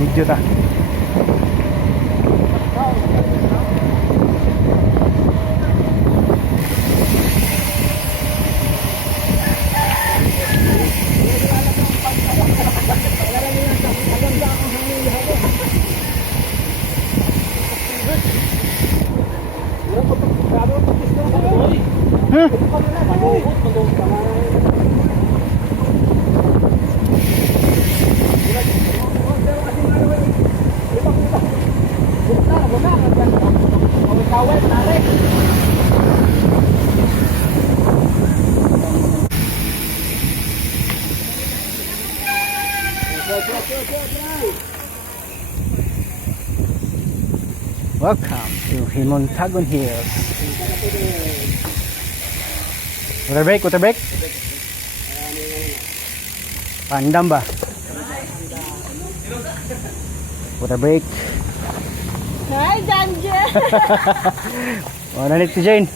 video ta. Welcome to Himontagon Hills. Water break, water break. Pandam ba? Water break. Hi, Janje. Oh, nalit si Jane.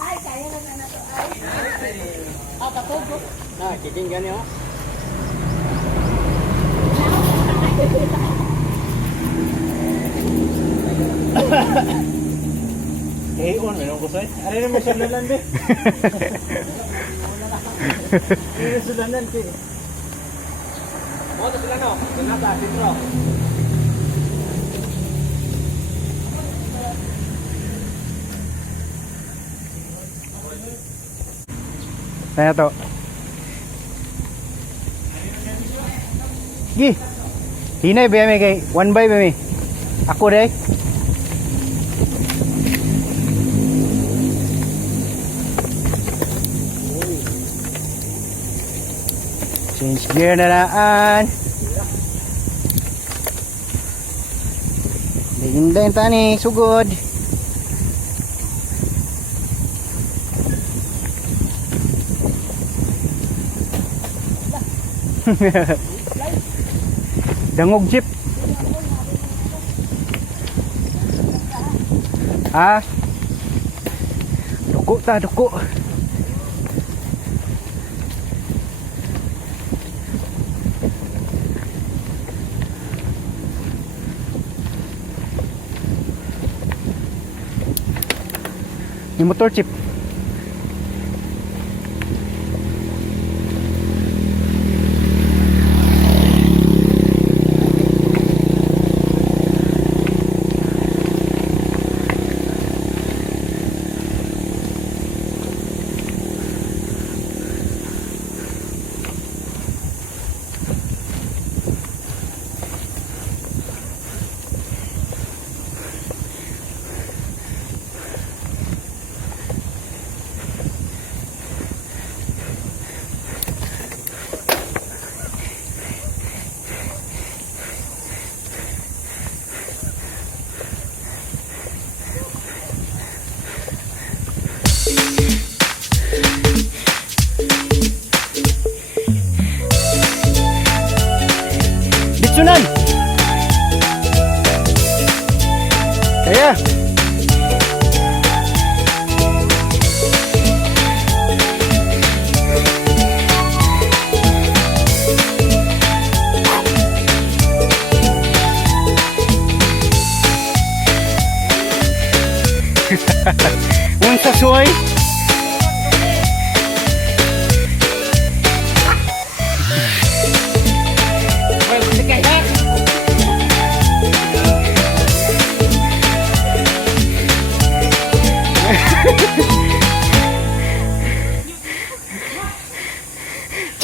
Ay, kaya na na to ay. Ah, katubo. Nah, kiking gani oh. Eh, on, meron ko sa'yo. Ano naman siya lalan, be? Ano siya lalan, be? Moto sila no. Kenapa sintro? Nah to. Gi. Hinay ba may kay 1 by ba may? Ako dai. Change gear na naan. Hinday tani sugod. Dangog jeep. Ah. Duko ta, duko. Yung motor chip. Ditsunan. Kaya. Unsa suoy?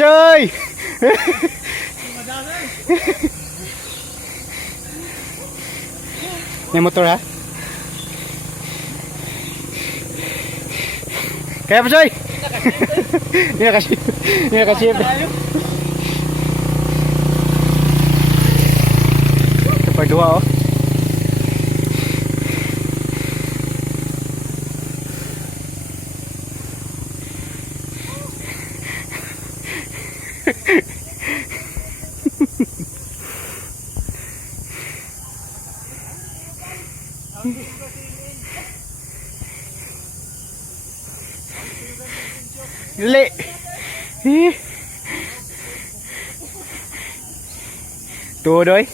Chơi. May motor ha? Kaya pa Joy? Hindi nakaship. Hindi nakaship. Ito pa dua oh. Dali. Tudoy.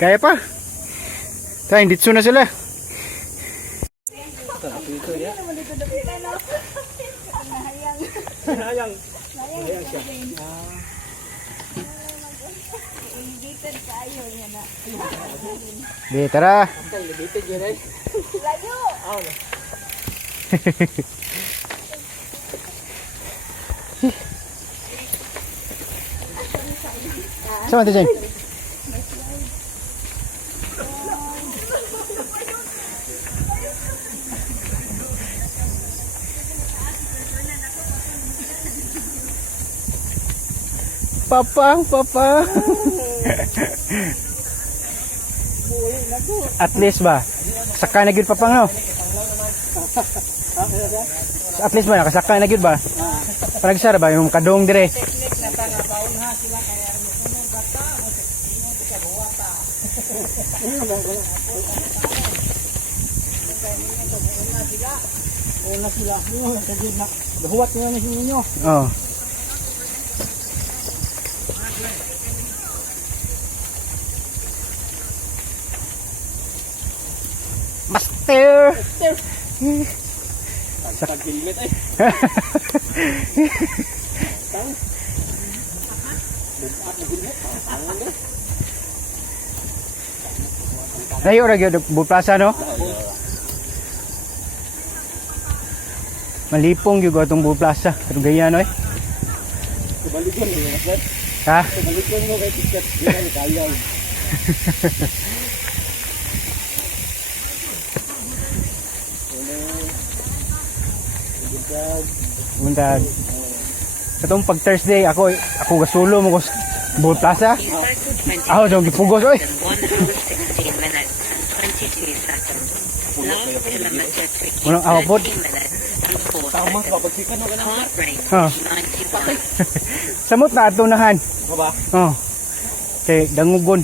Kaya pa. Tayong ditso na sila. Sayang. Sayang siya. Elevated kayo niya na. Di, tara. Elevated yun eh. Layo! Oo na. Sama to dyan. Papa. At least ba? Sakay na gyud papang no? At least ba nakasakay na gyud ba? Paragsara ba yung kadong dire? Teknik na tanga paun ha sila kaya sunod bata mo sa buwata. Una sila. Kasi na buwat niyo ni ninyo. Oh. Master. Pag-helmet ay. Layo ra gyud buplaza no? Malipong gyud atong buplaza. Katong gaya no eh. Balikan mo na. Ha? Balikan mo kay ticket diyan kaya. Buntag. Katong pag Thursday ako gasulo mo ko sa Bull Plaza. Ako dong gipugos oy. 1 hour 16 minutes and 22 seconds. Last kilometer to keep Walang awapod. 13 minutes and 4 Tama seconds. ka pagsikan mo ganun. Heart rate Ha. 91. Samot na atunahan. Ka ba? Oh. Kay dangugon.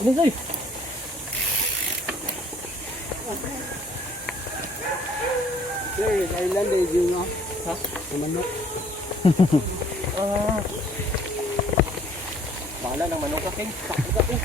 Ano say? Sir, island eh yun no. Ha? Manok. Bahala ng manok ka, King. Takot ka, King.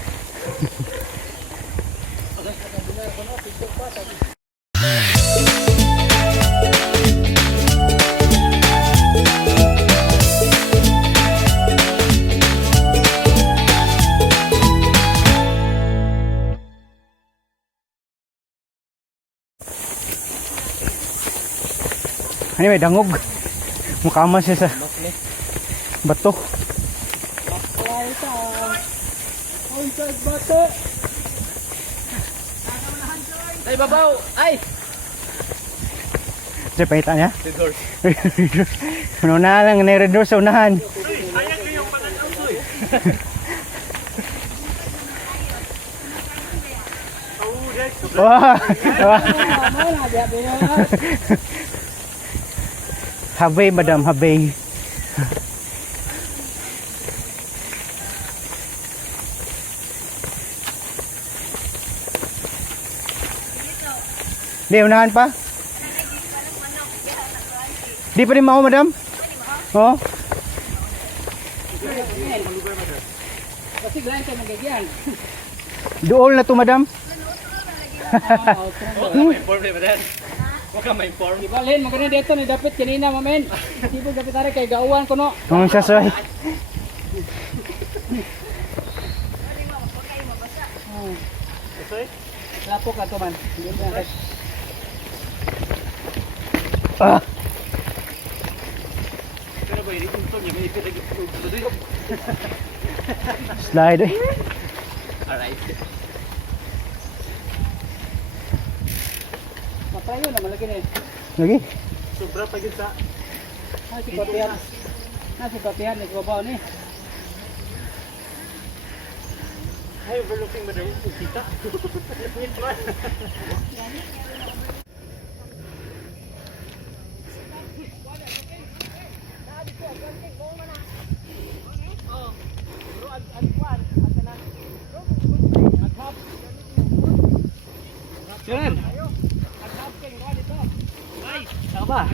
Ano may dangog. Mukama siya sa bato. Ay, sa. Ay, sa bato. Ay, babaw. Ay. Siya pakita niya. Red horse. Ano na lang na red doors sa unahan. Ayan ko yung pananaw ko eh. Wah. Habay madam, habay. Di, unahan pa? Di pa rin mao madam? Oh? Kasi glan ka nagagyan. Duol na to madam? Ma-inform ba dad? Huwag ka ma-inform. Di ba, Len? Maganda dito ni Dapit kanina, mamen. Di ba Dapit ari kay gauwan ko, no? Kung siya soy. Lapo ka to man. Hindi na. Ah, Pero ba, hindi kong niya, may ipit lagi. slide eh. Alright. Matrayo na, malaki na eh. Lagi. Sobra pa yun sa... Nasi patihan. Nasi patihan, nagbabaw ni. Ay, overlooking ba daw? Kita. Yan. Saka ba?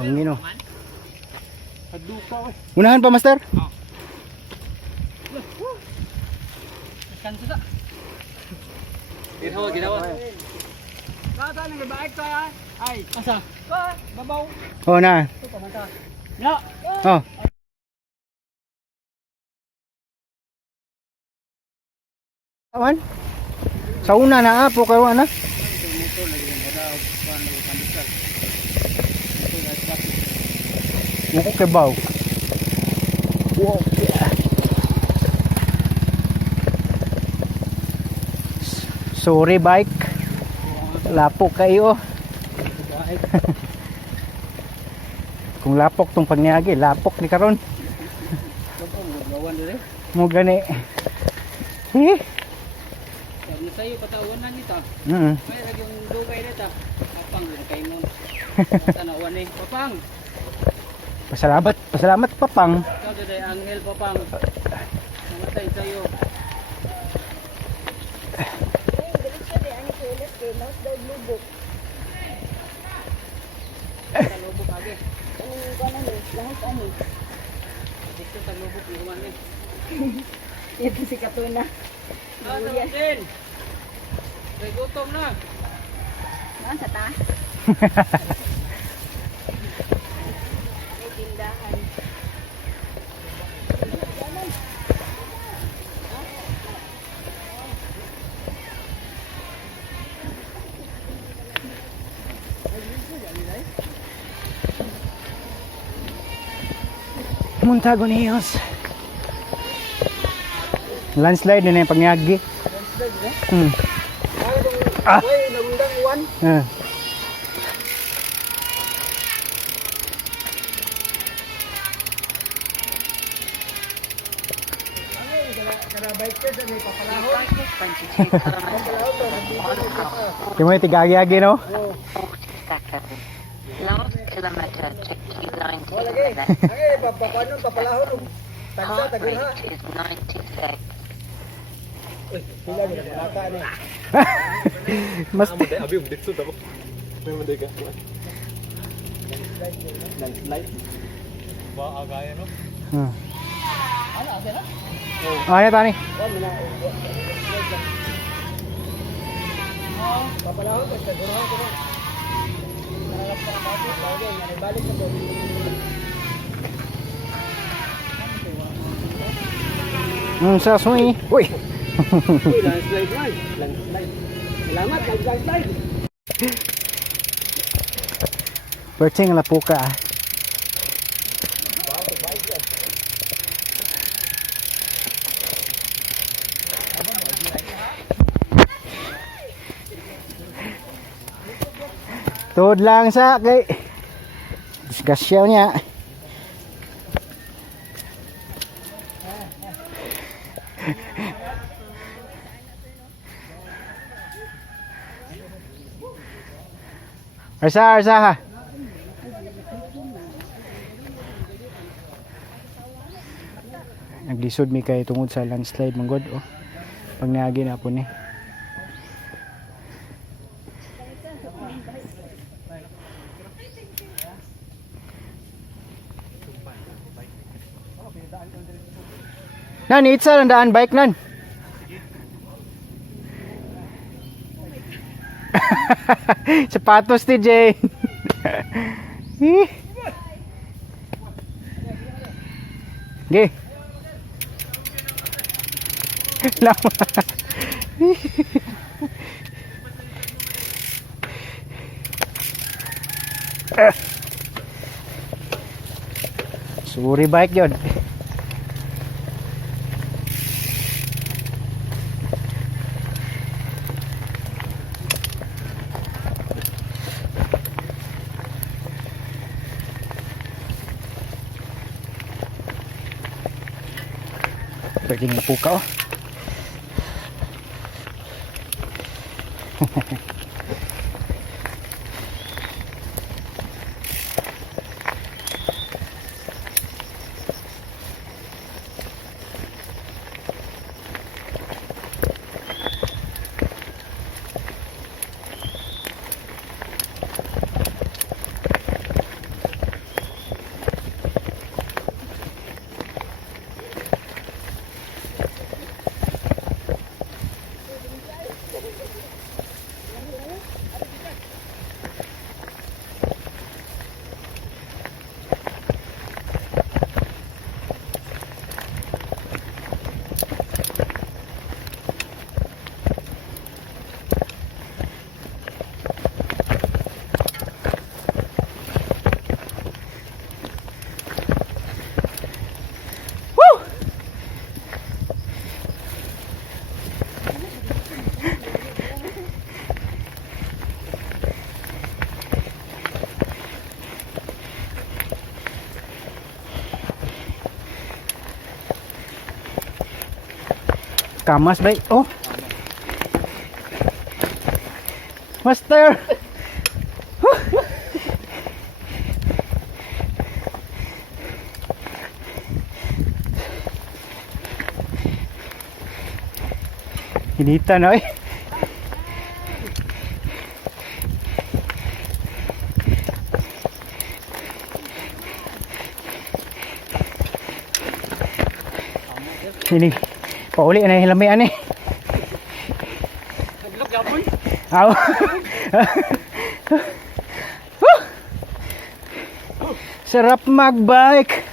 Bangin oh. Paduka oy. Unahan pa, master? Kanto sa. Ginawa. Kata nang baik ka. Ay, asa? Ka, babaw. Oh, na. Ito pa man ta. Ya. Oh. Awan? Sa una na po kayo na. Muko kay baw. Wow. Sorry bike. Lapok kayo. Kung lapok tong pagniagi, lapok ni karon. Mo gani. Sabi sa'yo, patawanan nito. Mm. May lagi yung lugay nito. Papang, kay mo. Tanawan eh. Papang. Pasalamat papang. Ikaw daday, Angel, papang. Namatay sa'yo. Ay, galit siya di. Ani ko ulit kay Laos daw lubok. Sa lubok agi. Anong ko na ni? Laos ani. Dito sa lubok, iwan eh. Ito si Katuna. Ah, tawasin. May gutom na. Naan sa ta? May tindahan. Himontagon Hills. Landslide na yung pagnyagi. Ah. Uy, nagundang iwan. Ah. Yung mga tigagi-agi no? 40 seconds. Last kilometer to keep 90 minutes. Heart rate is 96. Mas Hmm. Ano tani? Papalahon ko sa duruhan ko na. Nalap ka na bakit? Bawin, nalibalik ka doon. Sa sungi. Uy. Uy, landslide man. Landslide. Salamat, landslide. Perching la puka. Tuhod lang sa kay disgasyaw niya. Arsa ha. Naglisod mi kay tungod sa landslide manggod oh. Pagniagi na po ni. Nan, itsa lang daan bike nan. Sapatos ti Jay. Ge. Lama. Suri bike yun. Pwedeng napuka oh. Kamas ba? Oh. Master. Hinita na eh. Ini pauli na hilamian eh. Naglog yapon. Aw. Sarap magbike.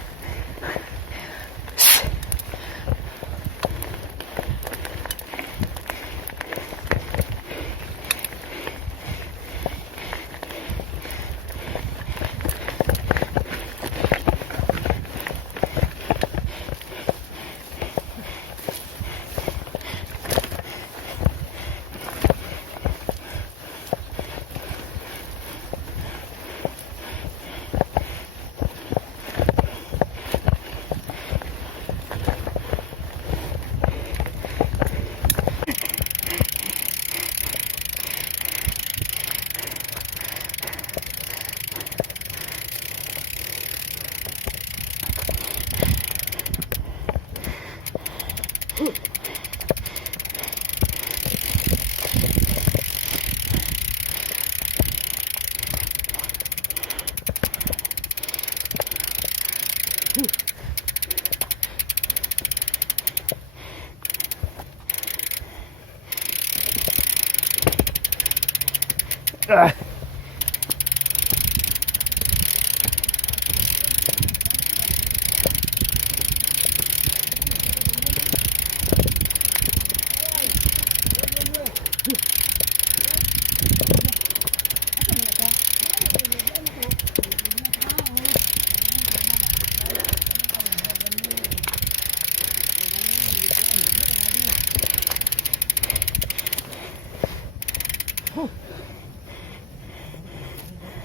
Ah.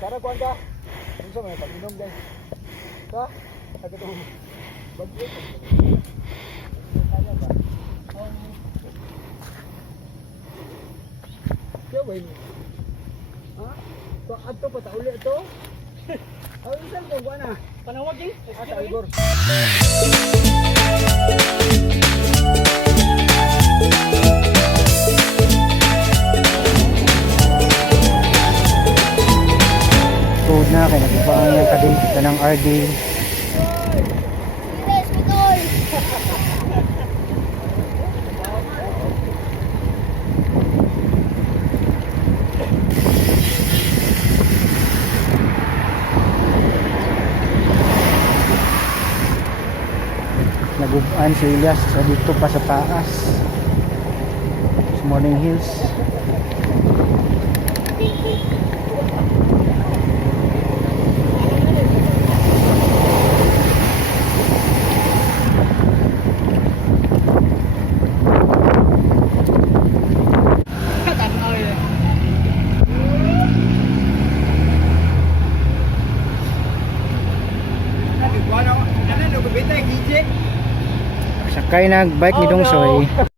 Sana kuan ka. Unsa may pag-inom guys. Ka? Ako to. Bagyo. Kaya ba? Kaya ba ini? Ha? So adto pa ta uli to. Aw isan ko kuan na. Panawag eh. Asa Igor. Na kaya nagpapaan yung kadate ng RD. Yes, betul. Naguban si Elias sa dito pa sa taas sa Morning Hills. Sakay nagbike ni Dongsoy.